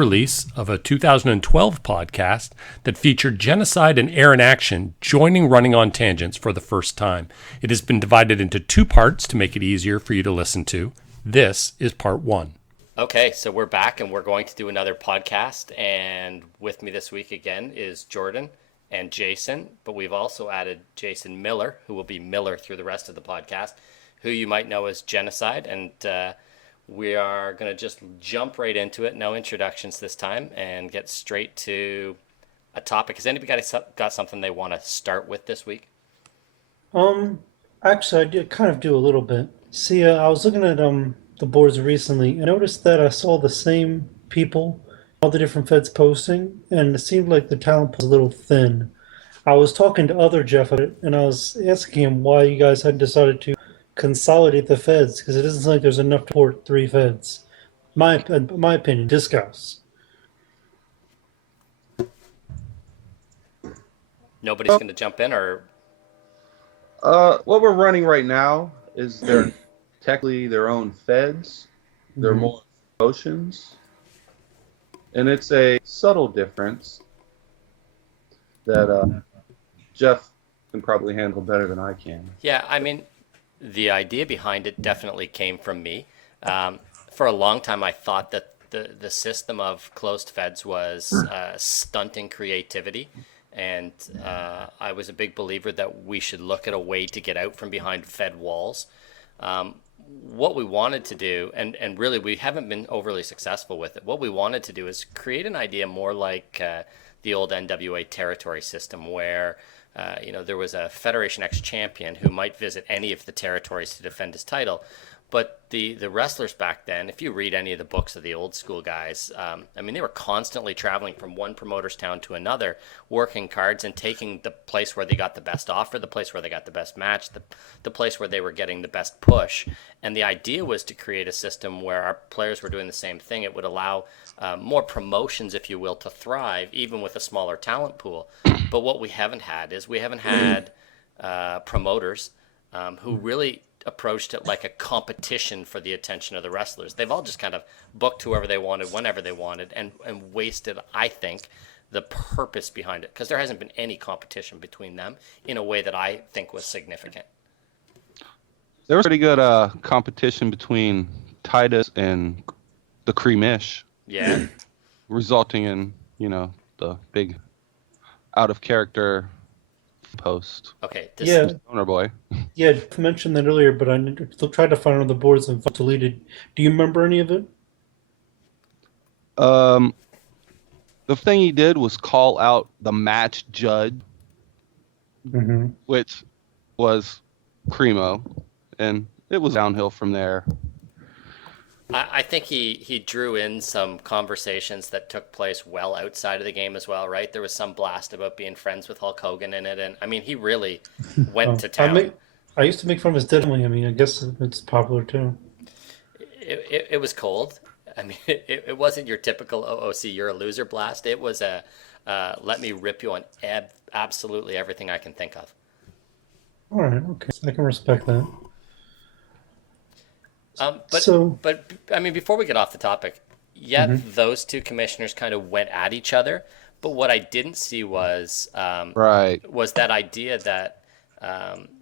release of a 2012 podcast that featured Genocide and Aaron Action joining Running on Tangents for the first time. It has been divided into two parts to make it easier for you to listen to. This is part one. Okay, so we're back and we're going to do another podcast. And with me this week again is Jordan and Jason. But we've also added Jason Miller, who will be Miller through the rest of the podcast, who you might know as Genocide. And we are going to just jump right into it. No introductions this time and get straight to a topic. Has anybody got something they want to start with this week? Actually, I did kind of do a little bit. See, I was looking at the boards recently. I noticed that I saw the same people, all the different feds posting, and it seemed like the talent was a little thin. I was talking to other Jeff about it, and I was asking him why you guys had decided to consolidate the feds, because it doesn't seem like there's enough to support three feds. My opinion. Discuss. Nobody's going to jump in, or what we're running right now is they're technically their own feds. They're more promotions, and it's a subtle difference that Jeff can probably handle better than I can. Yeah, I mean, the idea behind it definitely came from me. For a long time, I thought that the system of closed feds was stunting creativity. And I was a big believer that we should look at a way to get out from behind fed walls. What we wanted to do, and really we haven't been overly successful with it, what we wanted to do is create an idea more like the old NWA territory system where there was a Federation X champion who might visit any of the territories to defend his title. But the wrestlers back then, if you read any of the books of the old school guys, they were constantly traveling from one promoter's town to another, working cards and taking the place where they got the best offer, the place where they got the best match, the place where they were getting the best push. And the idea was to create a system where our players were doing the same thing. It would allow more promotions, if you will, to thrive, even with a smaller talent pool. But what we haven't had is promoters who really approached it like a competition for the attention of the wrestlers. They've all just kind of booked whoever they wanted, whenever they wanted, and wasted, I think, the purpose behind it, because there hasn't been any competition between them in a way that I think was significant. There was pretty good competition between Titus and the Creemish. Yeah. Resulting in, the big out of character post. Okay. Owner boy. Yeah, I mentioned that earlier, but I tried to find it on the boards and deleted. Do you remember any of it? The thing he did was call out the match judge, which was Primo, and it was downhill from there. I think he drew in some conversations that took place well outside of the game as well, right? There was some blast about being friends with Hulk Hogan in it, and I mean, he really went to town. I used to make fun of his deadly. I mean, I guess it's popular too. It was cold. I mean, it wasn't your typical OOC, you're a loser blast. It was a let me rip you on absolutely everything I can think of. All right, okay, I can respect that. But I mean, before we get off the topic, those two commissioners kind of went at each other. But what I didn't see was was that idea that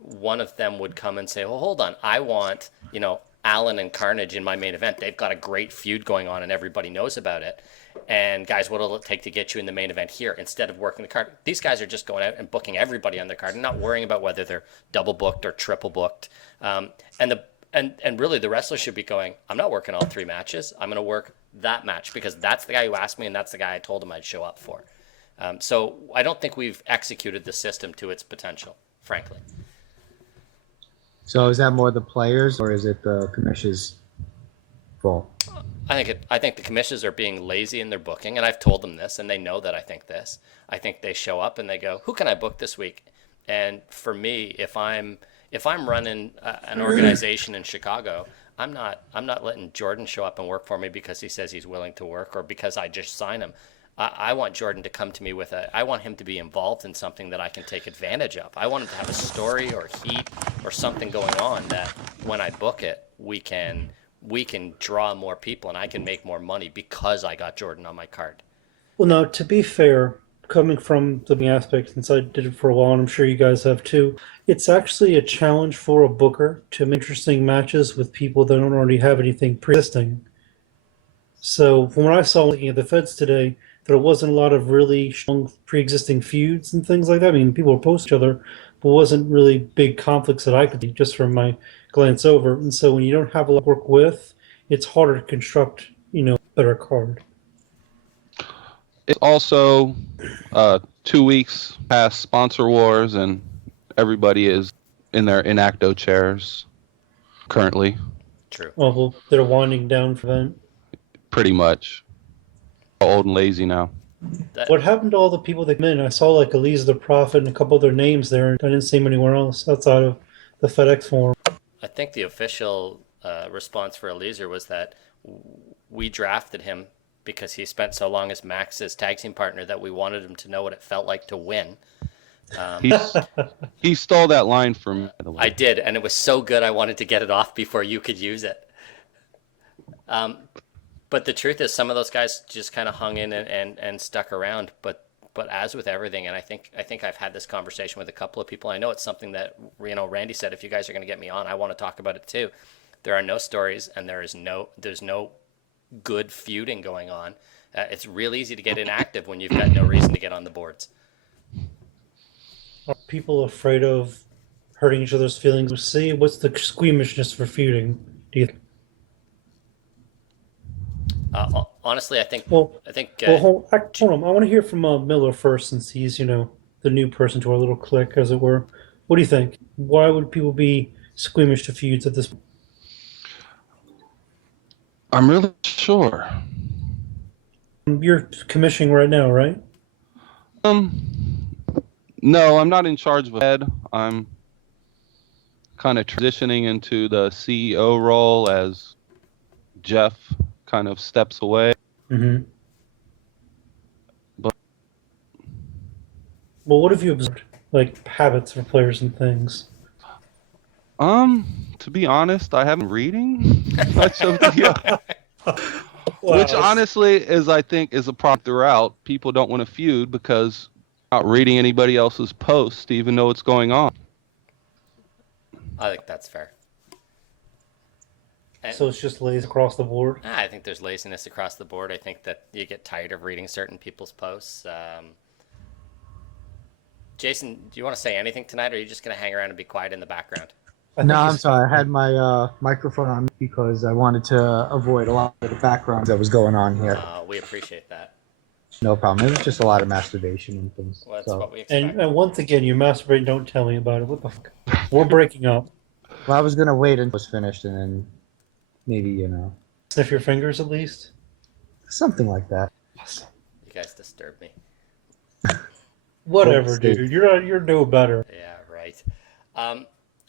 one of them would come and say, "Well, hold on, I want Allen and Carnage in my main event. They've got a great feud going on, and everybody knows about it. And guys, what'll it take to get you in the main event here instead of working the card?" These guys are just going out and booking everybody on their card and not worrying about whether they're double booked or triple booked. And really, the wrestler should be going, I'm not working all three matches. I'm going to work that match because that's the guy who asked me and that's the guy I told him I'd show up for. So I don't think we've executed the system to its potential, frankly. So is that more the players or is it the commission's fault? I think the commissions are being lazy in their booking, and I've told them this, and they know that I think this. I think they show up and they go, "Who can I book this week?" And for me, if I'm running an organization in Chicago, I'm not letting Jordan show up and work for me because he says he's willing to work or because I just sign him. I want Jordan to come to me I want him to be involved in something that I can take advantage of. I want him to have a story or heat or something going on that when I book it, we can we can draw more people and I can make more money because I got Jordan on my card. Well, now, to be fair, coming from the aspect, since I did it for a while, and I'm sure you guys have too, it's actually a challenge for a booker to make interesting matches with people that don't already have anything pre-existing. So, from what I saw looking at the Feds today, there wasn't a lot of really strong pre-existing feuds and things like that. I mean, people were opposed to each other, but wasn't really big conflicts that I could see just from my glance over. And so, when you don't have a lot to work with, it's harder to construct, a better card. It's also 2 weeks past sponsor wars, and everybody is in their inacto chairs currently. True. Oh, well, they're winding down for that. Pretty much. Old and lazy now. What happened to all the people that came in? I saw like Elise the Prophet and a couple of their names there, and I didn't see them anywhere else outside of the FedEx forum. I think the official response for Eliezer was that we drafted him because he spent so long as Max's tag team partner that we wanted him to know what it felt like to win. He stole that line from me, by the way. I did, and it was so good I wanted to get it off before you could use it. But the truth is, some of those guys just kind of hung in and stuck around. But as with everything, and I think I've had this conversation with a couple of people. I know it's something that Randy said. If you guys are going to get me on, I want to talk about it too. There are no stories, and there's no good feuding going on. It's real easy to get inactive when you've got no reason to get on the boards. Are people afraid of hurting each other's feelings? See, what's the squeamishness for feuding? Do you? Honestly, I think. Hold on. I want to hear from Miller first, since he's the new person to our little clique, as it were. What do you think? Why would people be squeamish to feuds at this point? I'm really sure. You're commissioning right now, right? No, I'm not in charge of a head. I'm kind of transitioning into the CEO role as Jeff kind of steps away. Mm-hmm. But well, what have you observed? Like habits for players and things? To be honest, I haven't been reading much of the which honestly I think is a problem throughout. People don't want to feud because they're not reading anybody else's posts to even know what's going on. I think that's fair. So it's just lazy across the board? I think there's laziness across the board. I think that you get tired of reading certain people's posts. Jason, do you want to say anything tonight, or are you just going to hang around and be quiet in the background? No, I'm sorry. I had my microphone on because I wanted to avoid a lot of the background that was going on here. We appreciate that. No problem. It was just a lot of masturbation and things. Well, that's what we expect. And once again, you masturbate, don't tell me about it. What the fuck? We're breaking up. Well, I was going to wait until it was finished and then maybe, Sniff your fingers at least? something like that. You guys disturb me. Whatever, dude. You're no better. Yeah, right.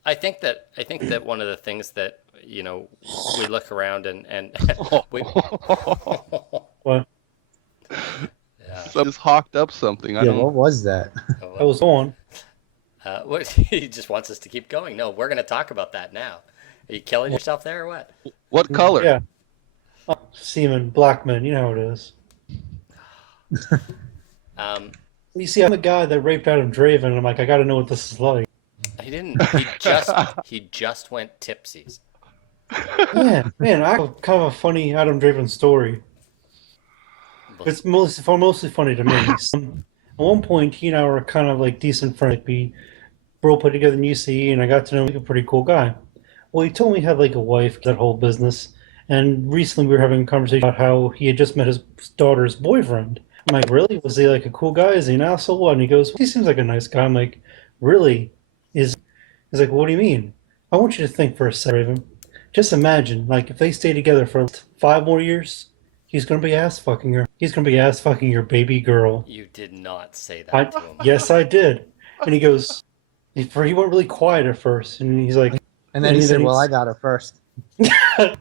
I think that one of the things that we look around and we. What? Yeah. So I just hawked up something. What was that? I was on. What? He just wants us to keep going. No, we're going to talk about that now. Are you killing yourself there or what? What color? Yeah. Seaman, black men. You know how it is. You see, I'm the guy that raped Adam Draven, and I'm like, I got to know what this is like. He didn't. He just went tipsies. Yeah, man, I have kind of a funny Adam Draven story. It's mostly funny to me. At one point, he and I were kind of like decent friends. We both put together in UCE, and I got to know him like a pretty cool guy. Well, he told me he had like a wife, that whole business. And recently we were having a conversation about how he had just met his daughter's boyfriend. I'm like, really? Was he like a cool guy? Is he an asshole? And he goes, well, he seems like a nice guy. I'm like, really? He's like, what do you mean? I want you to think for a second, Raven. Just imagine, like, if they stay together for 5 more years, he's going to be ass fucking her. He's going to be ass fucking your baby girl. You did not say that to him. Yes, I did. And he goes, he went really quiet at first. And he's like... And then he said, well, I got her first.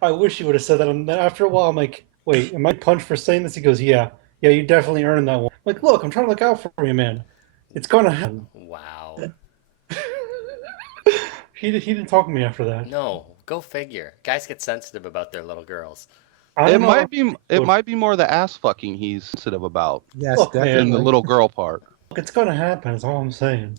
I wish he would have said that. And then after a while, I'm like, wait, am I punched for saying this? He goes, yeah, you definitely earned that one. I'm like, look, I'm trying to look out for you, man. It's going to happen. Wow. He didn't talk to me after that. No, Go figure. Guys get sensitive about their little girls. It might be more the ass fucking he's sensitive about Yes, Look, man, definitely. than the little girl part. Look, it's gonna happen. Is all I'm saying.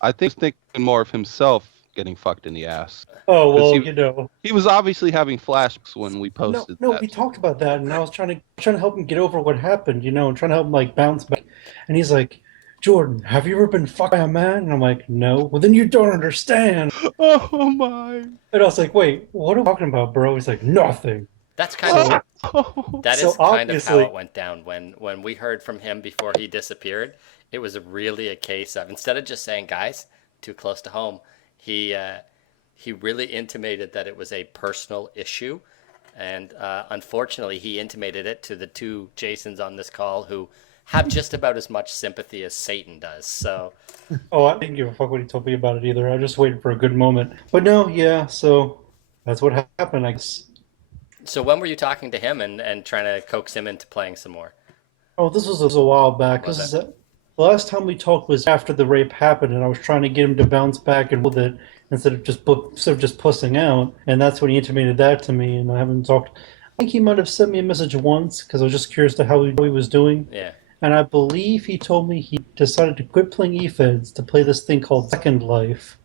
I think he's thinking more of himself getting fucked in the ass. Oh well, he- you know. He was obviously having flashbacks when we No, posted no, that. we talked about that, and I was trying to help him get over what happened, you know, and trying to help him like bounce back. And he's like, Jordan, have you ever been fucked by a man? And I'm like, no. Well, then you don't understand. Oh my! And I was like, wait, what are you talking about, bro? He's like, nothing. That's kind of Oh. that So is kind of how obviously- it went down. When we heard from him before he disappeared, it was really a case of, instead of just saying, guys, too close to home, he really intimated that it was a personal issue. And unfortunately, he intimated it to the two Jasons on this call who have just about as much sympathy as Satan does. So, Oh, I didn't give a fuck what he told me about it either. I just waited for a good moment. But no, yeah, so that's what happened, I guess. so when were you talking to him and trying to coax him into playing some more? Oh, this was a while back. Was This is the last time we talked was after the rape happened, and I was trying to get him to bounce back and with it instead of just pussing out. And that's when he intimated that to me, and I haven't talked. I think he might have sent me a message once because I was just curious to how he was doing. Yeah. And I believe he told me he decided to quit playing eFeds to play this thing called Second Life.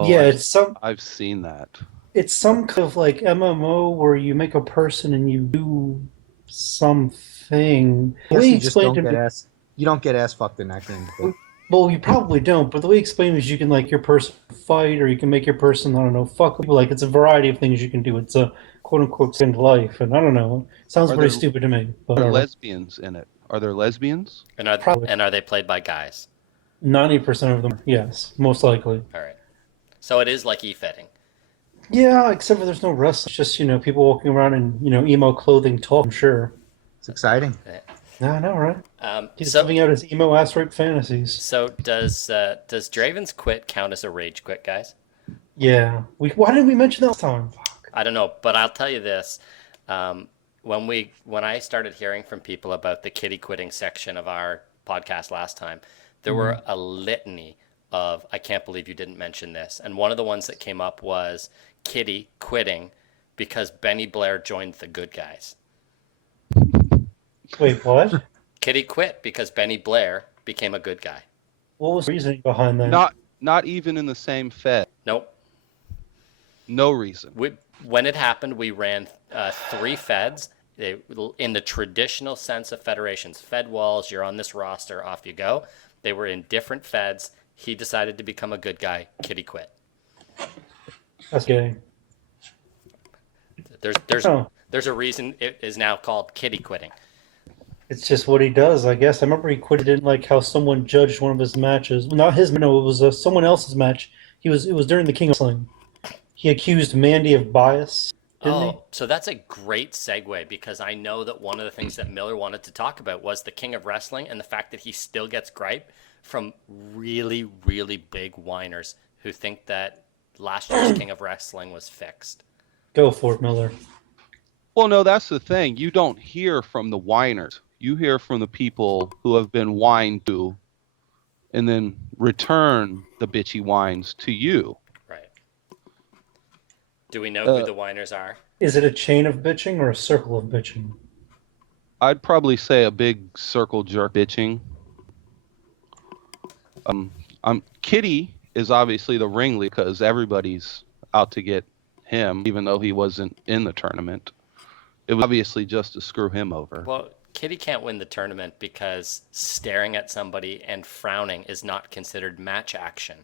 Oh, Yeah, I've seen that. it's some kind of like MMO where you make a person and you do something. The way he You just explained don't to get me, ass. You don't get ass fucked in that game. But well, you probably don't, but the way he explained was you can like your person fight, or you can make your person, I don't know, fuck people. Like it's a variety of things you can do. It's a quote unquote second life, and I don't know. It sounds Are very there- stupid to me. But Are there whatever. lesbians in it? Are there lesbians? And are Probably. and are they played by guys? 90% of them, yes, most likely. All right. So it is like e-fetting. Yeah, except for there's no rest. It's just, people walking around in, emo clothing talk, I'm sure. it's exciting. Yeah, I know, right? He's So living out his emo ass rape fantasies. so does Draven's quit count as a rage quit, guys? Yeah. Why didn't we mention that last time? Fuck. I don't know, but I'll tell you this: when I started hearing from people about the kitty quitting section of our podcast last time, there were a litany of "I can't believe you didn't mention this," and one of the ones that came up was Kitty quitting because Benny Blair joined the good guys. Wait, what? Kitty quit because Benny Blair became a good guy. What was the reasoning behind that? Not even in the same Fed. Nope. No reason. When it happened, we ran 3 feds. In the traditional sense of federations, fed walls, you're on this roster, off you go. They were in different feds. He decided to become a good guy. Kitty quit. That's gay. There's a reason it is now called kitty quitting. It's just what he does, I guess. I remember he quit. He didn't like how someone judged one of his matches. Well, not his. No, it was someone else's match. It was during the King of Wrestling. He accused Mandy of bias. Didn't he? So that's a great segue because I know that one of the things that Miller wanted to talk about was the King of Wrestling and the fact that he still gets gripe from really, really big whiners who think that last year's King of Wrestling was fixed. Go for it, Miller. Well, no, that's the thing. You don't hear from the whiners. You hear from the people who have been whined to and then return the bitchy whines to you. Right. Do we know who the whiners are? Is it a chain of bitching or a circle of bitching? I'd probably say a big circle jerk bitching. Kitty is obviously the ringleader because everybody's out to get him, even though he wasn't in the tournament. It was obviously just to screw him over. Well, Kitty can't win the tournament because staring at somebody and frowning is not considered match action.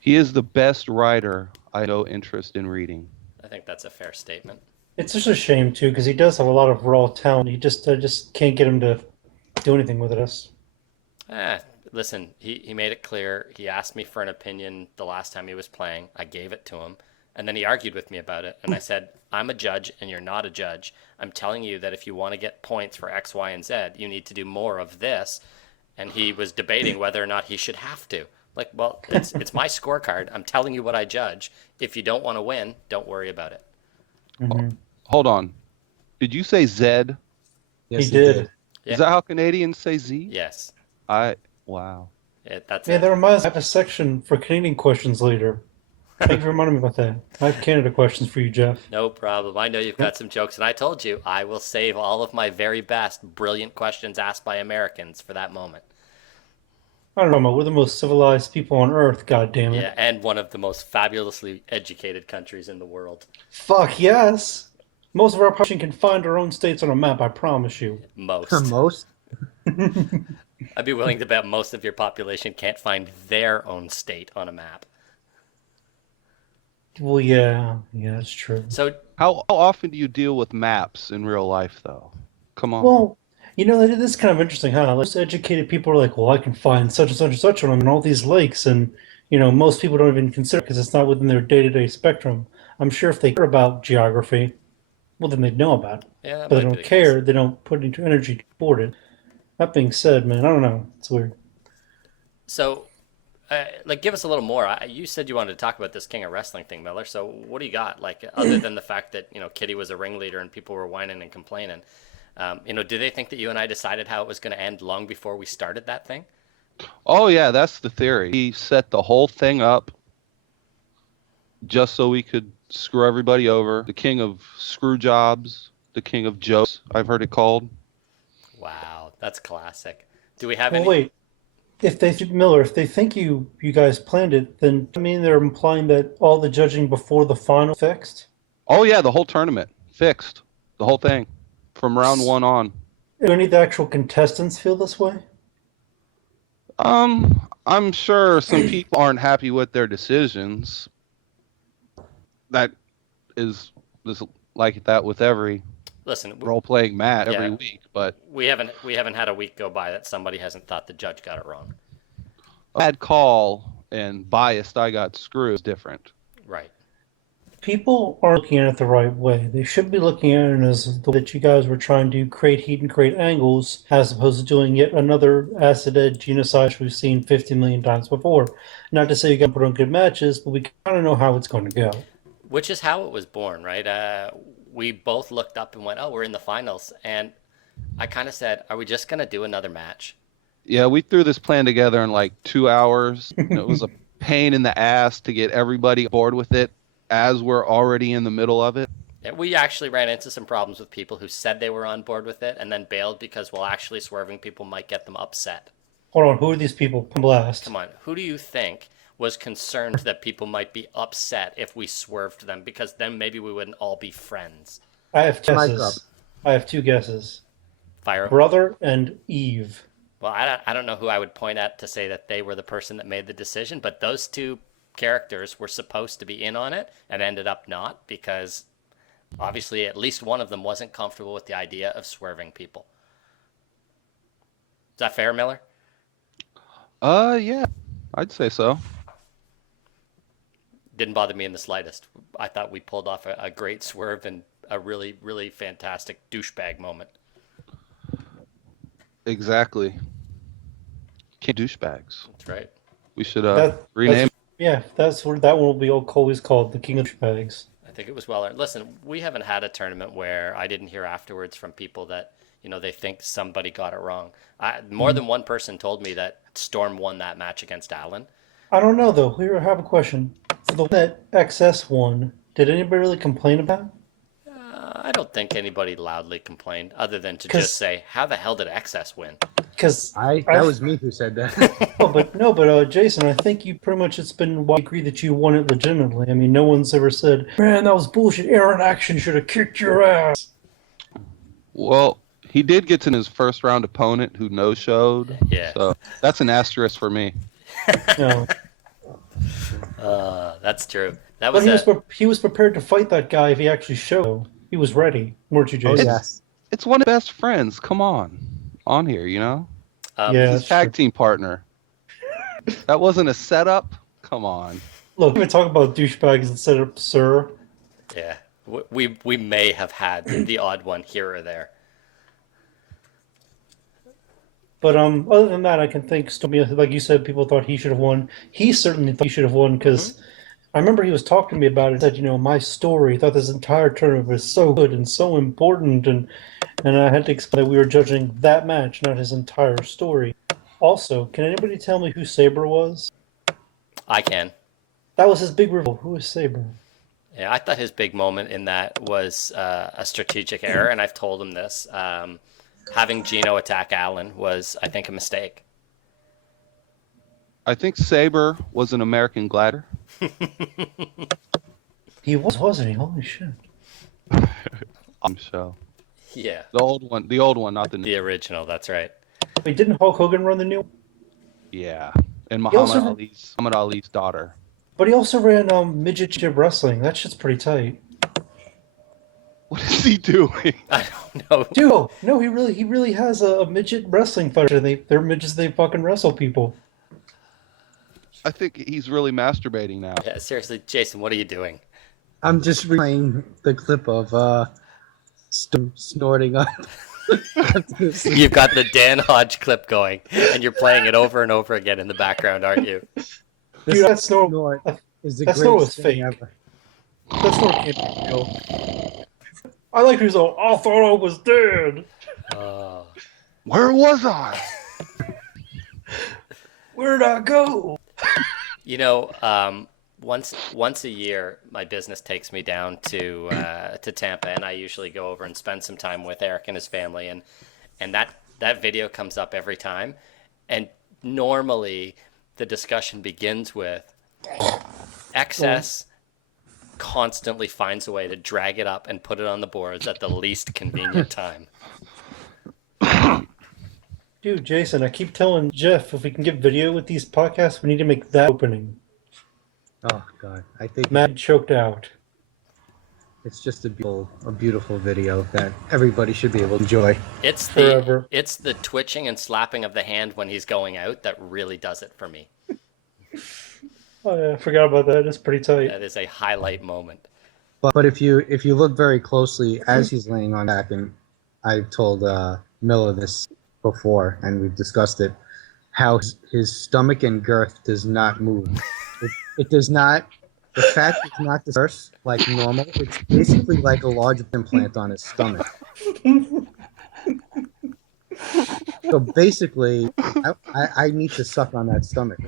He is the best writer I have no interest in reading. I think that's a fair statement. It's just a shame too, because he does have a lot of raw talent. He just can't get him to do anything with us. Listen, he made it clear. He asked me for an opinion the last time he was playing. I gave it to him. And then he argued with me about it. And I said, I'm a judge and you're not a judge. I'm telling you that if you want to get points for X, Y, and Z, you need to do more of this. And he was debating whether or not he should have to. Like, well, it's my scorecard. I'm telling you what I judge. If you don't want to win, don't worry about it. Mm-hmm. Hold on. Did you say Zed? Yes, He did. Yeah. Is that how Canadians say Z? Yes. Wow. That's Yeah, it. that reminds me. I have a section for Canadian questions later. Thank you for reminding me about that. I have Canada questions for you, Jeff. No problem. I know you've got some jokes, and I told you I will save all of my very best, brilliant questions asked by Americans for that moment. I don't know, we're the most civilized people on Earth, God damn it. Yeah, and one of the most fabulously educated countries in the world. Fuck yes! Most of our population can find our own states on a map, I promise you. Most. Most? I'd be willing to bet most of your population can't find their own state on a map. Well, yeah, that's true. So, How often do you deal with maps in real life, though? Come on. Well, this is kind of interesting, huh? Most educated people are like, well, I can find such and such and such on them in all these lakes, and, most people don't even consider it because it's not within their day-to-day spectrum. I'm sure if they care about geography, well, then they'd know about it. yeah, that But they might be don't the care, case. they don't put into energy toward it. That being said, man, I don't know. It's weird. So, give us a little more. You said you wanted to talk about this King of Wrestling thing, Miller. So, what do you got? Other than the fact that Kitty was a ringleader and people were whining and complaining, do they think that you and I decided how it was going to end long before we started that thing? Oh, yeah, that's the theory. He set the whole thing up just so we could screw everybody over. The king of screw jobs, the king of jokes, I've heard it called. Wow, that's classic. Do we have Well, any? wait. If they think you guys planned it, then I mean they're implying that all the judging before the final fixed. Oh, yeah, the whole tournament. Fixed. The whole thing. From round one on. Do any of the actual contestants feel this way? I'm sure some people aren't happy with their decisions. That is like that with every Listen, role-playing mat every Yeah. week, but we haven't had a week go by that somebody hasn't thought the judge got it wrong. bad call and biased I got screwed is different. Right. People aren't looking at it the right way. They should be looking at it as the way that you guys were trying to create heat and create angles, as opposed to doing yet another acid-ed genocide we've seen 50 million times before. Not to say you can put on good matches, but we kind of know how it's going to go. Which is how it was born, right? We both looked up and went, "Oh, we're in the finals," and I kind of said, "Are we just gonna do another match?" Yeah, we threw this plan together in like 2 hours. It was a pain in the ass to get everybody aboard with it as we're already in the middle of it. Yeah, we actually ran into some problems with people who said they were on board with it and then bailed because, well, actually swerving people might get them upset. Hold on, who are these people? Blast. Come on, who do you think was concerned that people might be upset if we swerved them? Because then maybe we wouldn't all be friends. I have Mic up. guesses. I have two guesses. Fire. Brother and Eve. Well, I don't know who I would point at to say that they were the person that made the decision, but those two characters were supposed to be in on it and ended up not because obviously at least one of them wasn't comfortable with the idea of swerving people. Is that fair, Miller? Yeah, I'd say so. Didn't bother me in the slightest. I thought we pulled off a great swerve and a really, really fantastic douchebag moment. Exactly. Can't douchebags. That's right. We should That's, rename. yeah, that's what that one will be always called, the King of Douchebags. I think it was well earned. Listen, we haven't had a tournament where I didn't hear afterwards from people that, they think somebody got it wrong. More than one person told me that Storm won that match against Allen. I don't know though. Here, I have a question. For the one that XS won, did anybody really complain about it? I don't think anybody loudly complained, other than to 'Cause- just say, "How the hell did XS win?" Because That was me who said that. but Jason, I think you pretty much it's been wide agree that you won it legitimately. I mean, no one's ever said, "Man, that was bullshit. Aaron Action should have kicked your ass." Well, he did get to his first round opponent who no-showed. Yeah. So that's an asterisk for me. No, That's true. That but was he was prepared to fight that guy if he actually showed. He was ready, weren't you, Oh, Jason? yes. It's one of his best friends. Come on here, Yeah, His that's tag true. team partner. That wasn't a setup. Come on. Look, we talk about douchebags instead of sir. yeah. We may have had the odd one here or there. But other than that, I can think Stormy, like you said, people thought he should have won. He certainly thought he should have won because I remember he was talking to me about it. Said, my story. Thought this entire tournament was so good and so important, and I had to explain that we were judging that match, not his entire story. Also, can anybody tell me who Saber was? I can. That was his big reveal. Who is Saber? Yeah, I thought his big moment in that was a strategic error, and I've told him this. Having Gino attack Alan was, I think, a mistake. I think Saber was an American glider. He was, wasn't he? Holy shit. So Yeah, the old one, not the new. the original. That's right. Wait, didn't Hulk Hogan run the new one? Yeah, and He also- Muhammad Ali's daughter. But he also ran midget jib wrestling. That shit's pretty tight. What is he doing? I don't know. Dude, no, he really has a midget wrestling fighter. They're midgets. They fucking wrestle people. I think he's really masturbating now. Yeah, seriously, Jason, what are you doing? I'm just replaying the clip of snorting up. You've got the Dan Hodge clip going, and you're playing it over and over again in the background, aren't you? Dude, that snort is the that snort was greatest thing fake. ever. That snort can't be real. I like he's all, I thought I was dead. Where was I? Where'd I go? You know, once a year, my business takes me down to Tampa, and I usually go over and spend some time with Eric and his family, and that video comes up every time, and normally the discussion begins with XS constantly finds a way to drag it up and put it on the boards at the least convenient time. Dude, Jason, I keep telling Jeff if we can get video with these podcasts, we need to make that opening. Oh God, I think Matt choked out. it's just a beautiful video that everybody should be able to enjoy. It's Forever. it's the twitching and slapping of the hand when he's going out that really does it for me. Oh yeah, I forgot about that. It's pretty tight. That is a highlight moment. But if you look very closely as he's laying on back, and I've told Miller this before, and we've discussed it, how his stomach and girth does not move. It does not. The fat does not disperse like normal. It's basically like a large implant on his stomach. So basically, I need to suck on that stomach.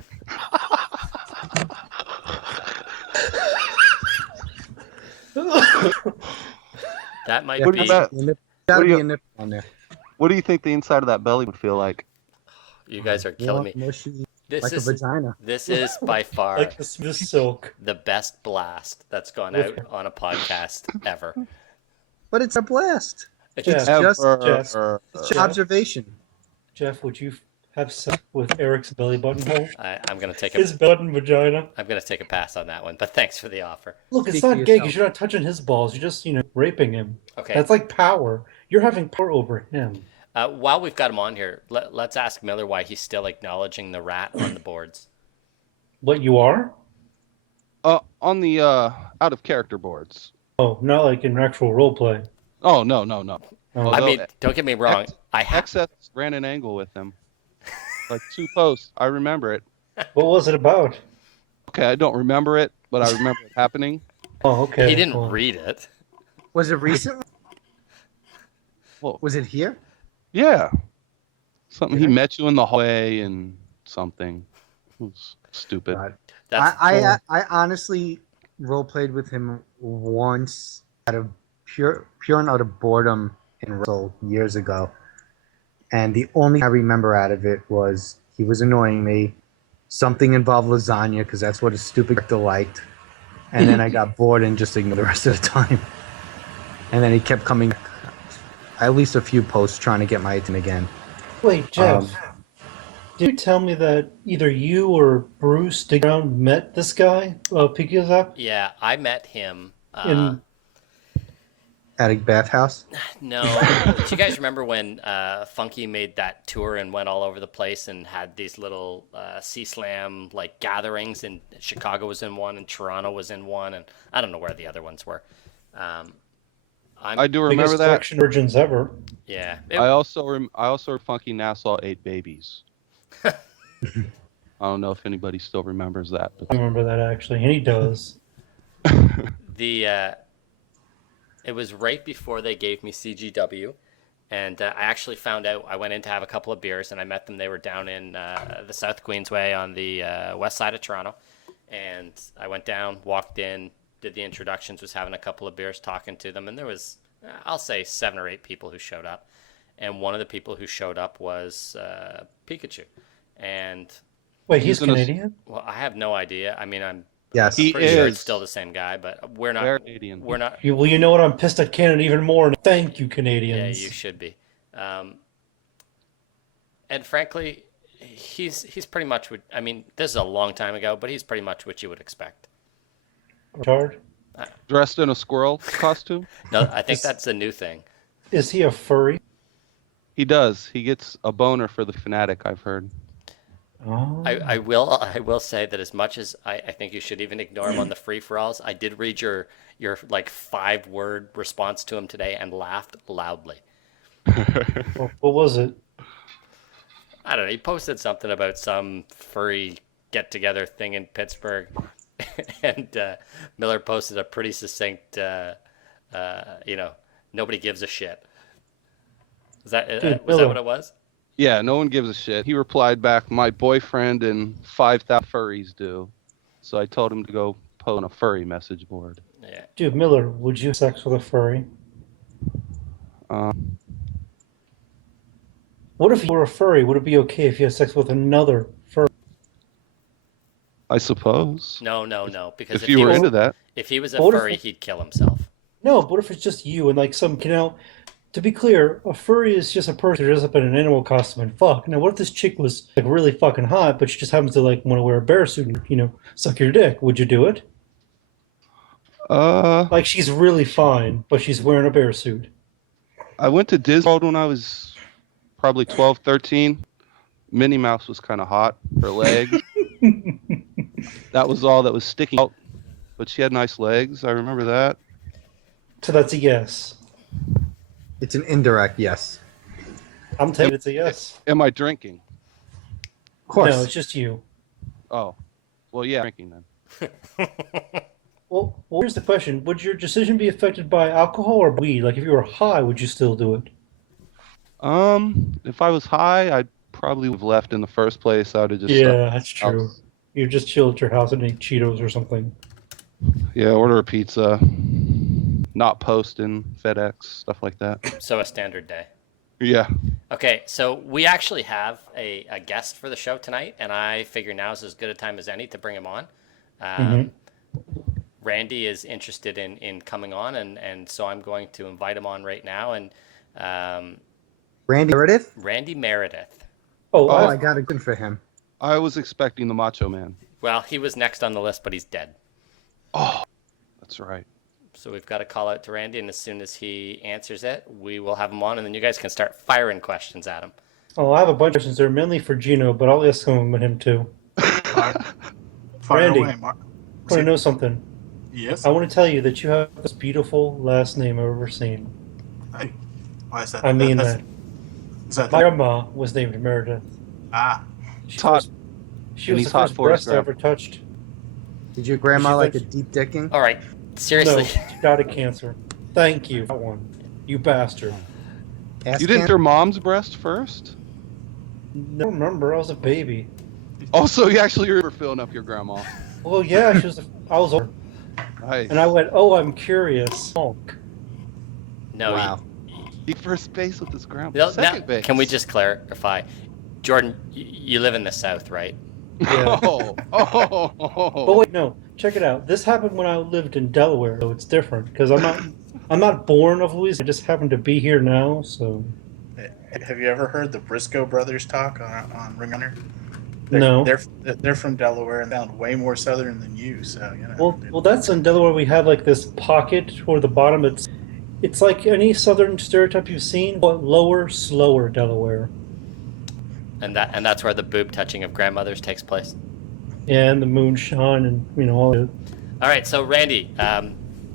That might What be. about- Gotta do be you- a nipple on there. What do you think the inside of that belly would feel like? You guys are killing me. Mushy, This like is a vagina. this is by far Like this silk. the best blast that's gone out on a podcast ever. But it's a blast. It's Yeah. just- Just Ever. it's an observation. Jeff, would you have sex with Eric's belly button hole? I'm gonna take His a button vagina? I'm gonna take a pass on that one, but thanks for the offer. Look, it's Speak for not gay yourself. because you're not touching his balls. You're just, raping him. Okay. That's like power. You're having power over him. While we've got him on here, let's ask Miller why he's still acknowledging the rat on the boards. What, you are? On the out of character boards. Oh, not like in actual role play. Oh no. Oh, I Although mean, don't get me wrong. XS ran an angle with him, like 2 posts. I remember it. what was it about? Okay, I don't remember it, but I remember it happening. Oh, okay. He didn't Well, read it. Was it recent? Well, Was it here? yeah, something he met you in the hallway and something. It was stupid. God. That's I honestly role played with him once out of pure and utter boredom in Wrestle years ago, and the only thing I remember out of it was he was annoying me. Something involved lasagna because that's what his stupid character liked, and then I got bored and just ignored the rest of the time. And then he kept coming back, at least a few posts trying to get my attention again. Wait, Jeff. Did you tell me that either you or Bruce Diground met this guy, Pikizak? yeah. I met him. In Attic bathhouse. No, do you guys remember when Funky made that tour and went all over the place and had these little C-Slam like gatherings? And Chicago was in one, and Toronto was in one, and I don't know where the other ones were. I do remember biggest that. collection of virgins ever. Yeah, I also Funky Nassau 8 babies. I don't know if anybody still remembers that. I But remember that actually, and he does. it was right before they gave me CGW, and I actually found out. I went in to have a couple of beers, and I met them. They were down in the South Queensway on the west side of Toronto, And I went down, walked in, did the introductions, was having a couple of beers, talking to them, and there was, I'll say, 7 or 8 people who showed up. And one of the people who showed up was Pikachu. And Wait, he's Canadian? well, I have no idea. I mean, I'm Yes. He pretty sure is. it's still the same guy, but we're not. Very Canadian. We're not. Well, you know what? I'm pissed at Canada even more. Thank you, Yeah, Canadians. you should be. And frankly, he's pretty much what, I mean, this is a long time ago, but he's pretty much what you would expect. Richard? Dressed in a squirrel costume? No, I think that's a new thing. Is he a furry? He does. He gets a boner for the fanatic, I've heard. Oh. I will say that as much as I think you should even ignore him on the free-for-alls, I did read your like 5-word response to him today and laughed loudly. What was it? I don't know. He posted something about some furry get-together thing in Pittsburgh, and Miller posted a pretty succinct, nobody gives a shit. Was that what it was? Yeah, no one gives a shit. He replied back, my boyfriend and 5,000 furries do. So I told him to go post on a furry message board. Yeah. Dude, Miller, would you have sex with a furry? What if you were a furry? Would it be okay if you had sex with another furry? I suppose. No. Because If you were into that. if he was a What if furry, it- he'd kill himself. No, but what if it's just you and like some, to be clear, a furry is just a person who dressed up in an animal costume and fuck. Now, what if this chick was like really fucking hot, but she just happens to like want to wear a bear suit and, suck your dick? Would you do it? Like she's really fine, but she's wearing a bear suit. I went to Disney World when I was probably 12, 13. Minnie Mouse was kind of hot. Her legs. That was all that was sticking out. But she had nice legs. I remember that. So that's a yes. It's an indirect yes. I'm telling you it's a yes. Am I drinking? Of course. No, it's just you. Oh. Well, yeah, drinking then. Well, here's the question. Would your decision be affected by alcohol or weed? Like if you were high, would you still do it? If I was high, I'd probably have left in the first place. I would have just Yeah, that's true. You just chill at your house and eat Cheetos or something. Yeah, order a pizza. Not posting, FedEx, stuff like that. So a standard day. Yeah. Okay, so we actually have a guest for the show tonight, and I figure now is as good a time as any to bring him on. Randy is interested in coming on, and so I'm going to invite him on right now. And Randy Meredith? Randy Meredith. Oh, Oh, I got a good for him. I was expecting the Macho Man. Well, he was next on the list, but he's dead. Oh, that's right. So we've got to call out to Randy, and as soon as he answers it, we will have him on, and then you guys can start firing questions at him. I have a bunch of questions. They're mainly for Gino, but I'll ask some of them at him too. Fire Randy. away, Mark. I want to know something. Yes. I want to tell you that you have the most beautiful last name I've ever seen. Hey, why is that? I mean That's- that. Is that My grandma was named Meredith. Ah, She Hot. was, she And was he's the hot first for his breast I ever touched. Did your grandma She's like like- a deep dicking? All right, No, seriously. she died of cancer. Thank you. That one. You bastard. Ass You didn't can- your mom's breast first? No, remember, I was a baby. Oh, so you actually remember filling up your grandma. Well, yeah, I was older. Nice. And I went, oh, I'm curious. Honk. No, Wow. He first base with his grandma. Now, Second base. can we just clarify? Jordan, you live in the South, right? Yeah. Oh. But wait, no. Check it out. This happened when I lived in Delaware, so it's different because I'm not born of Louisiana. I just happen to be here now, so. have you ever heard the Briscoe brothers talk on Ring Runner? No. They're from Delaware and sound way more southern than you. So you know. Well, that's in Delaware. We have like this pocket toward the bottom. It's like any southern stereotype you've seen, but lower, slower Delaware. And that's where the boob touching of grandmothers takes place. Yeah, and the moonshine and all that. All right, so Randy,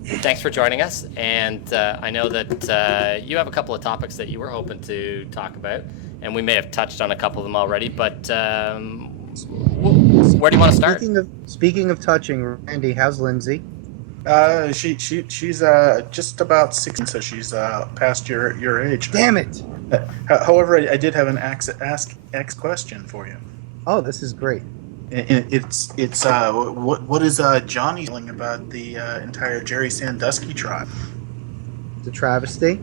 thanks for joining us. And I know that you have a couple of topics that you were hoping to talk about, and we may have touched on a couple of them already. But where do you want to start? Speaking of touching, Randy, how's Lindsay? She's just about 16, so she's past your age. Damn it! However, I did have an ask X question for you. Oh, this is great. It's what is Johnny feeling about the entire Jerry Sandusky tribe? It's a travesty.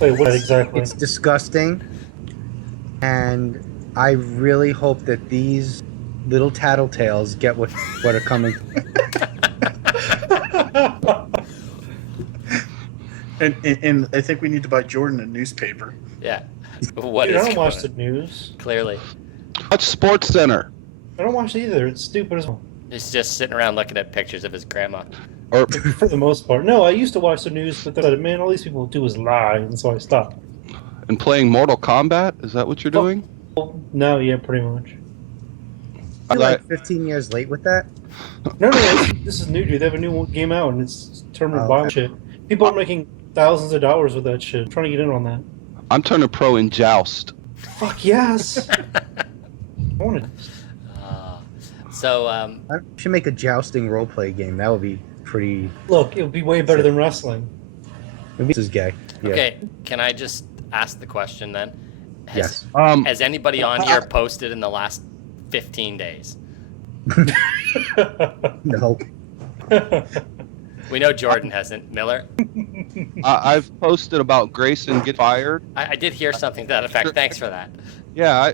Wait, what exactly? It's disgusting, and I really hope that these little tattletales get what are coming. And I think we need to buy Jordan a newspaper. Yeah. What Dude, is I don't watch the going news. Clearly. Watch Sports Center. I don't watch it either. It's stupid as well. He's just sitting around looking at pictures of his grandma. Or For the most part. No, I used to watch the news, but then I said, man, all these people do is lie, and so I stopped. and playing Mortal Kombat. Is that what you're doing? No, yeah, pretty much. You're like 15 years late with that. No, this is new, dude. They have a new game out, and it's tournament violence shit. People are making thousands of dollars with that shit. I'm trying to get in on that. I'm turning pro in Joust. Fuck yes! I want to. So, I should make a jousting roleplay game. That would be pretty. Look, it would be way better than wrestling. Maybe this is gay. Yeah. okay, can I just ask the question then? Yes. Has anybody on here posted in the last 15 days? No. We know Jordan hasn't. Miller? I've posted about Grayson get fired. I did hear something to that effect. Thanks for that. Yeah,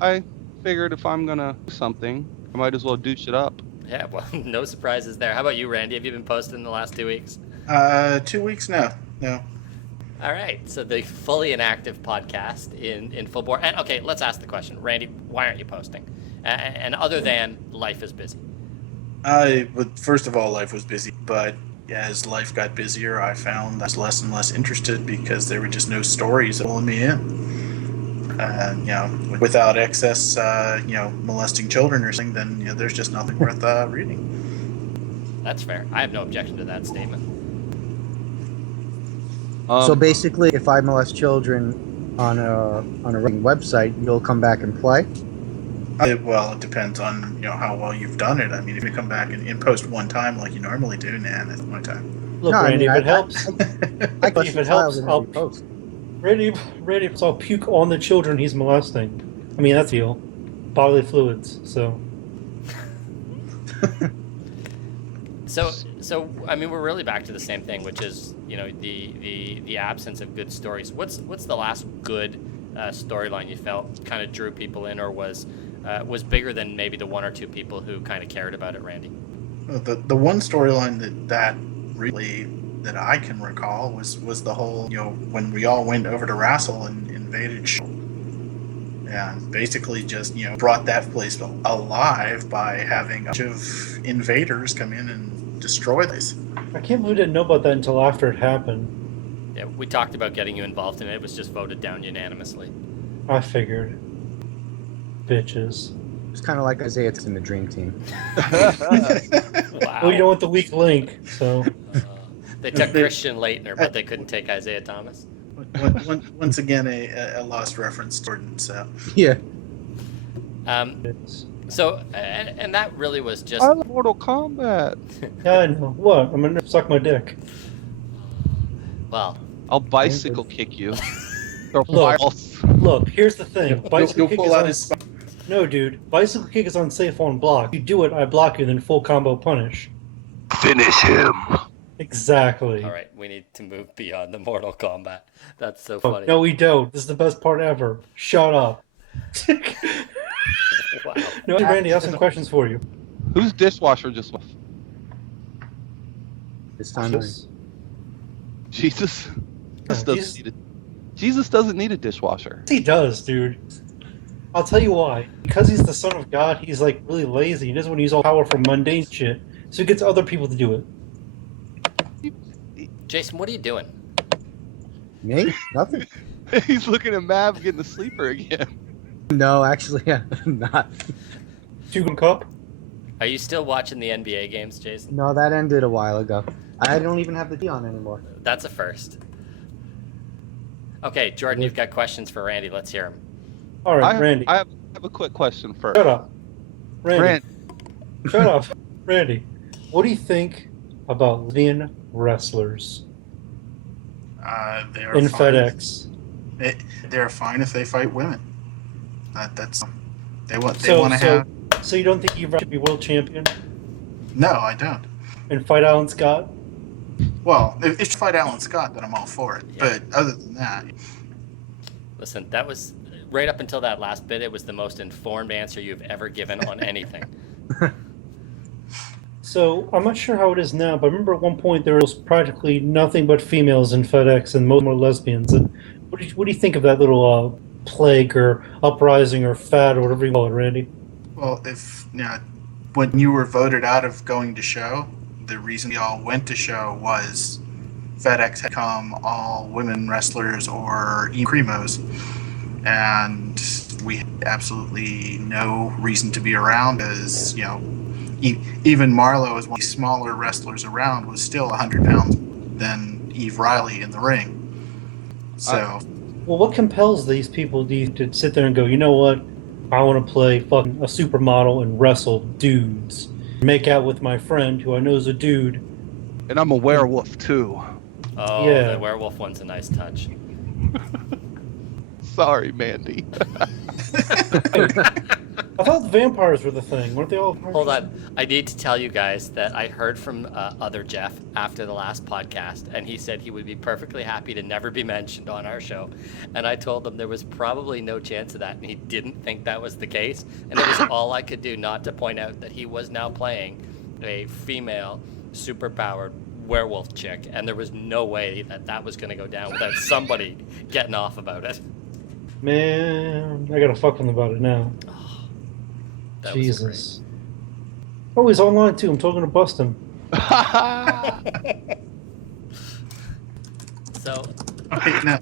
I figured if I'm gonna do something, I might as well douche it up. Yeah, well, no surprises there. How about you, Randy? Have you been posted in the last 2 weeks? 2 weeks now. No. All right, so the fully inactive podcast in full bore. And okay, let's ask the question, Randy. Why aren't you posting? And other than life is busy. First of all, life was busy, but as life got busier, I found I was less and less interested because there were just no stories pulling me in. Without excess, molesting children or something, then there's just nothing worth reading. That's fair. I have no objection to that statement. So basically, if I molest children on a writing website, you'll come back and play. Well, it depends on how well you've done it. I mean, if you come back and post one time like you normally do, that's my time. Look, No, I Randy, mean, if it helps, I if it helps, I'll post. Randy, I'll puke on the children he's molesting. I mean, that's the deal. Bodily fluids. So. So I mean, we're really back to the same thing, which is the absence of good stories. What's the last good storyline you felt kind of drew people in, or was bigger than maybe the one or two people who kind of cared about it, Randy? The one storyline that really that I can recall was the whole when we all went over to Wrestle and invaded and basically just brought that place alive by having a bunch of invaders come in and destroy this. I can't believe I didn't know about that until after it happened. Yeah, we talked about getting you involved in it. It was just voted down unanimously. I figured. Bitches. It's kind of like Isaiah in the Dream Team. Wow. Well, you don't want the weak link, so. They took Christian Leitner, but they couldn't take Isaiah Thomas. Once again, a lost reference to Jordan. So Yeah. So, and that really was just. I love Mortal Kombat. Yeah, I know. What? I'm gonna suck my dick. Well, I'll bicycle kick you. Or Look. false. Look, here's the thing. Bicycle you'll kick pull is out on... his. No, dude. Bicycle kick is unsafe on block. You do it, I block you, then full combo punish. Finish him. Exactly. all right, we need to move beyond the Mortal Kombat. That's so funny. No, we don't. This is the best part ever. Shut up. Wow. No, Randy, I have some questions for you. Whose dishwasher just left? It's time. Just- Jesus. Jesus- Jesus doesn't need a dishwasher. He does, dude. I'll tell you why. Because he's the son of God, he's like really lazy. He doesn't want to use all power for mundane shit. So he gets other people to do it. Jason, what are you doing? Me? Nothing. He's looking at Mav getting the sleeper again. No, actually, I'm not. Cuban Cup? Are you still watching the NBA games, Jason? No, that ended a while ago. I don't even have the T on anymore. That's a first. Okay, Jordan, you've got questions for Randy. Let's hear them. All right, Randy. I have a quick question first. Shut up. Randy. Rand, Shut up. Randy, what do you think about lesbian wrestlers They're in fine. FedEx? They're fine if they fight women. That's they want So- to so- have. So you don't think Eve should be world champion No, I don't. and fight Alan Scott? Well, if you fight Alan Scott, then I'm all for it. Yeah. But other than that, Listen, that was right up until that last bit. It was the most informed answer you've ever given on anything. So I'm not sure how it is now, but I remember at one point there was practically nothing but females in FedEx, and most were lesbians. And what do you think of that little plague or uprising or fad or whatever you call it, Randy? well, when you were voted out of going to show, the reason we all went to show was FedEx had come all women wrestlers or Creemos, and we had absolutely no reason to be around as, even Marlo, as one of the smaller wrestlers around, was still 100 pounds than Eve Riley in the ring. So, Well, what compels these people to sit there and go, you know what? I want to play fucking a supermodel and wrestle dudes. Make out with my friend who I know is a dude. And I'm a werewolf too. Oh, Yeah. the werewolf one's a nice touch. Sorry, Mandy. I thought the vampires were the thing. Weren't they all? Hold on. I need to tell you guys that I heard from other Jeff after the last podcast, and he said he would be perfectly happy to never be mentioned on our show. And I told him there was probably no chance of that, and he didn't think that was the case. And it was all I could do not to point out that he was now playing a female, superpowered werewolf chick, and there was no way that that was going to go down without somebody getting off about it. Man, I gotta fuck them about it now. That was Jesus. Oh, he's online too. I'm talking to bust him. So, okay, now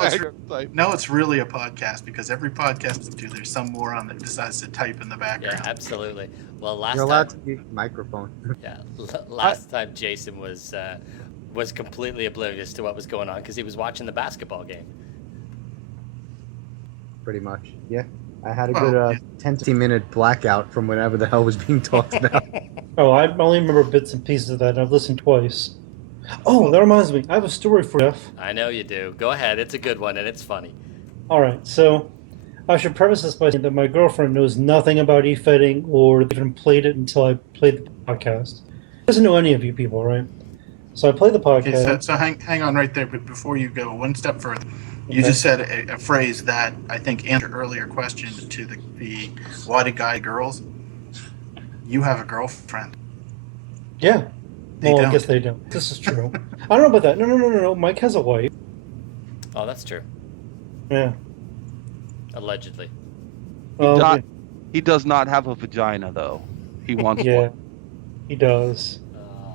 Like, it's really a podcast, because every podcast we do, there's some moron that decides to type in the background. yeah, absolutely. Well, last You're allowed time, to use microphone. yeah, last time Jason was completely oblivious to what was going on because he was watching the basketball game. Pretty much. Yeah. I had a Well, good yeah. 10 to 15 minute blackout from whatever the hell was being talked about. Oh, I only remember bits and pieces of that. And I've listened twice. Oh, that reminds me. I have a story for Jeff. I know you do. Go ahead. It's a good one and it's funny. All right, so I should preface this by saying that my girlfriend knows nothing about e-fetting or even played it until I played the podcast. She doesn't know any of you people, right? So I played the podcast. Okay, so hang on right there, but before you go one step further, you Okay. just said a phrase that I think answered your earlier question to the why do guy girls? You have a girlfriend. Yeah. They Well, I don't. guess they don't. This is true. I don't know about that. No. Mike has a wife. Oh, that's true. Yeah. Allegedly. Oh, not- He does not have a vagina, though. He wants yeah, one. he does.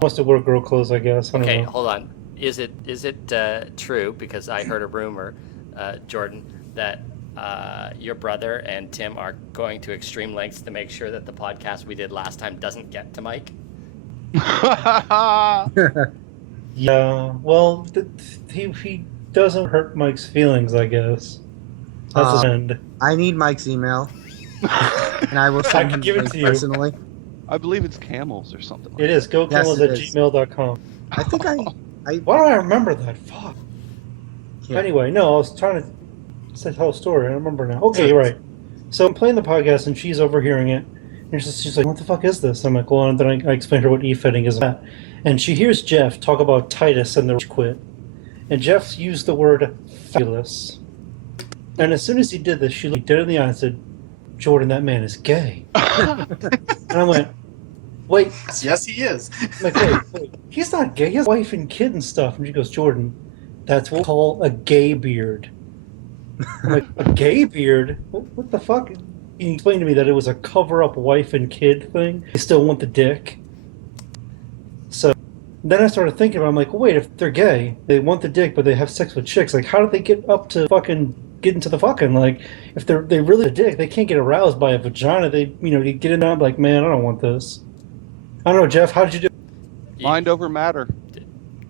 Must have wore girl clothes, I guess. I don't Okay, know. hold on. Is it true? Because I heard a rumor, Jordan, that your brother and Tim are going to extreme lengths to make sure that the podcast we did last time doesn't get to Mike. Yeah. Well, he doesn't hurt Mike's feelings, I guess. That's his end. I need Mike's email, and I will I send can him give the it link to you. personally. I believe it's camels or something. It is. Go Yes, kills it at is. gmail.com. I think I Why do I remember that? Fuck. Yeah. Anyway, no, I was trying to tell a story. I remember now. Okay, you're right. So I'm playing the podcast, and she's overhearing it. And she's like, what the fuck is this? I'm like, well, and then I explained to her what e-fitting is about. And she hears Jeff talk about Titus and the rich quit. And Jeff used the word fabulous. And as soon as he did this, she looked dead in the eye and said, Jordan, that man is gay. And I went, wait. Yes, he is. I'm like, wait, he's not gay. He has a wife and kid and stuff. And she goes, Jordan, that's what we call a gay beard. I'm like, a gay beard? What the fuck? He explained to me that it was a cover-up wife and kid thing. They still want the dick. So then I started thinking about it. I'm like, wait, if they're gay, they want the dick, but they have sex with chicks. Like, how did they get up to fucking get into the fucking? Like, if they really a dick, they can't get aroused by a vagina. They get in there. I'm like, man, I don't want this. I don't know, Jeff. How did you do? Mind over matter.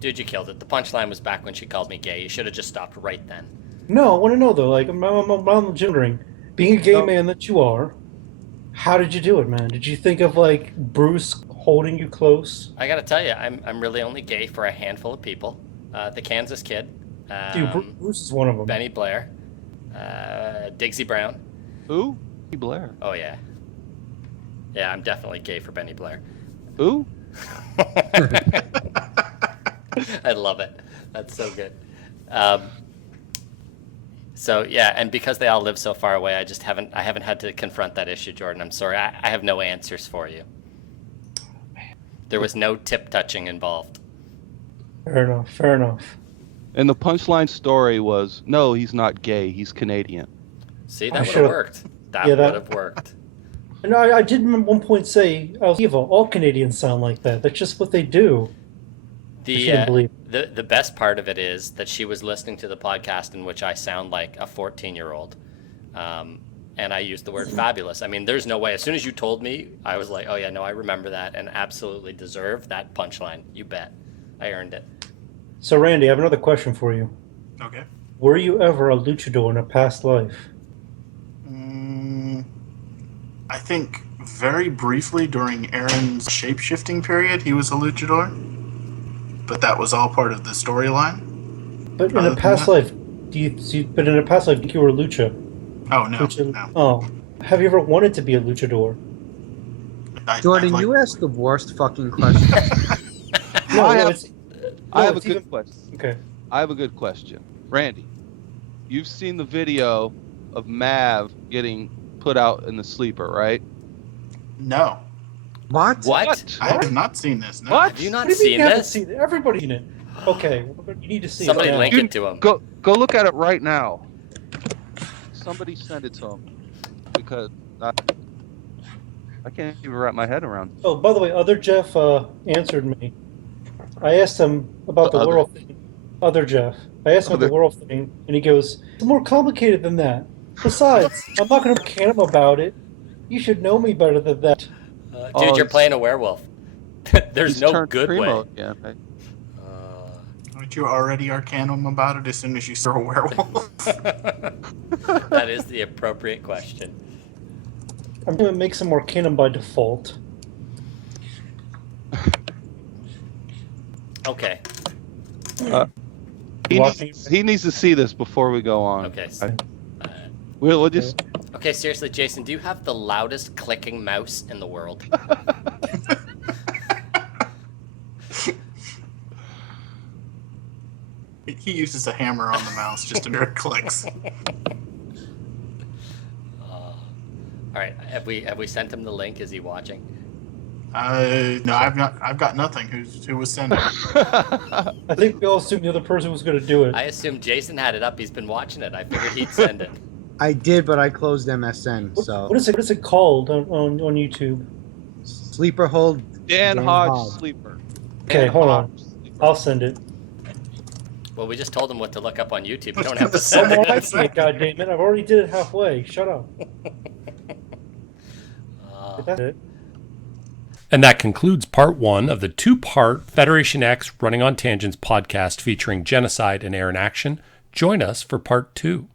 Dude, you killed it. The punchline was back when she called me gay. You should have just stopped right then. No, I want to know though. Like, I'm wondering, being a gay man that you are, how did you do it, man? Did you think of like Bruce holding you close? I gotta tell you, I'm really only gay for a handful of people. The Kansas Kid, Dude, Bruce is one of them. Benny Blair, Digsy Brown. Who? Blair. Oh yeah. Yeah, I'm definitely gay for Benny Blair. Ooh. I love it. That's so good. So yeah, and because they all live so far away, I haven't had to confront that issue, Jordan. I'm sorry. I have no answers for you. There was no tip touching involved. Fair enough. Fair enough. And the punchline story was, no, he's not gay. He's Canadian. See, that would have should've- worked. That yeah, would have worked. And I did at one point say, "Oh, Eva, all Canadians sound like that. That's just what they do." She didn't believe. The best part of it is that she was listening to the podcast in which I sound like a 14-year-old. And I used the word fabulous. I mean, there's no way. As soon as you told me, I was like, oh, yeah, no, I remember that and absolutely deserve that punchline. You bet. I earned it. So, Randy, I have another question for you. Okay. Were you ever a luchador in a past life? I think very briefly during Aaron's shape-shifting period, he was a luchador. But that was all part of the storyline. But in a past life, do you think you were a lucha? Oh, no. No. Oh. Have you ever wanted to be a luchador? Jordan, you asked the worst fucking question. I have a good question. Okay. I have a good question. Randy, you've seen the video of Mav getting put out in the sleeper, right? No. What? I have not seen this. No. What? Have you not What do you mean seen you haven't this? seen it? Everybody's seen it. Okay, you need to see Somebody it. link it to him. Go look at it right now. Somebody send it to him because I can't even wrap my head around it. Oh, by the way, other Jeff answered me. I asked him about the Other- world thing. Other Jeff. I asked him about the world thing, and he goes, "It's more complicated than that. Besides, I'm not going to can him about it. You should know me better than that." Dude, you're playing a werewolf. There's He's no turned good way. Primo again, right? Aren't you already Arcanum about it as soon as you saw a werewolf? That is the appropriate question. I'm going to make some more canon by default. Okay. He needs to see this before we go on. Okay. We'll just. Okay, seriously, Jason, do you have the loudest clicking mouse in the world? He uses a hammer on the mouse just to hear it clicks. All right, have we sent him the link? Is he watching? No, I've got nothing. Who was sending? I think we all assumed the other person was going to do it. I assumed Jason had it up. He's been watching it. I figured he'd send it. I did, but I closed MSN, so... What is it called on YouTube? Sleeper Hold... Dan Hodge Sleeper. Okay, Dan hold Hodge on. Sleeper. I'll send it. Well, we just told him what to look up on YouTube. You don't have to I'm send all it. right for it, goddammit. I've already did it halfway. Shut up. That's it. And that concludes part 1 of the 2-part Federation X Running on Tangents podcast featuring Genocide and Air in Action. Join us for part 2.